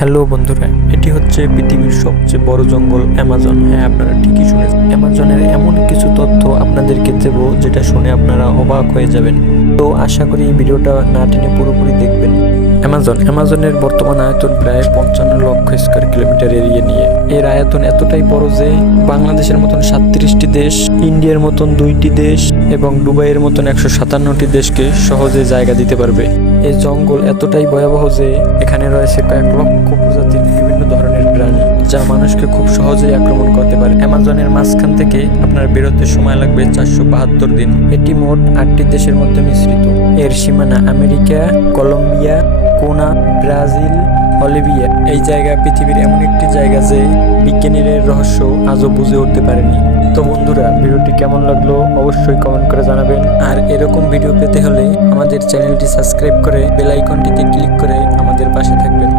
Hello বন্ধুরা, এটি হচ্ছে পৃথিবীর সবচেয়ে বড় জঙ্গল অ্যামাজন। হ্যাঁ, আপনারা ঠিকই শুনেছেন। অ্যামাজনের এমন কিছু তথ্য আপনাদেরকে দেব যেটা শুনে আপনারা অবাক হয়ে যাবেন। তো আশা করি এই ভিডিওটা না টেনে পুরোপুরি দেখবেন। অ্যামাজনের বর্তমান আয়তন প্রায় 55 লক্ষ স্কয়ার কিলোমিটার এরিয়া নিয়ে। এর আয়তন এতটাই বড় যে বাংলাদেশের মতন 37টি দেশ, ইন্ডিয়ার মতন 2টি দেশ এবং দুবাইয়ের মতন 157টি দেশকে সহজে জায়গা দিতে পারবে। এই জঙ্গল এতটাই ভয়াবহ যে এখানে রয়েছে কয়েক লক্ষ প্রজাতির বিভিন্ন ধরনের প্রাণী, যা মানুষকে খুব সহজেই আক্রমণ করতে পারে। অ্যামাজনের মাঝখান থেকে আপনার বেরোতে সময় লাগবে 472 দিন। এটি মোট 8টি দেশের মধ্যে মিশ্রিত। এর সীমানা আমেরিকা, কলম্বিয়া, কোনা, ব্রাজিল, বলিভিয়া। এই জায়গা পৃথিবীর এমন একটি জায়গা যে বিজ্ঞানীরা এর রহস্য আজও বুঝে উঠতে পারেনি। তো বন্ধুরা, ভিডিওটি কেমন লাগলো অবশ্যই কমেন্ট করে জানাবেন। আর এরকম ভিডিও পেতে হলে আমাদের চ্যানেলটি সাবস্ক্রাইব করে বেল আইকনটিতে ক্লিক করে আমাদের পাশে থাকবেন।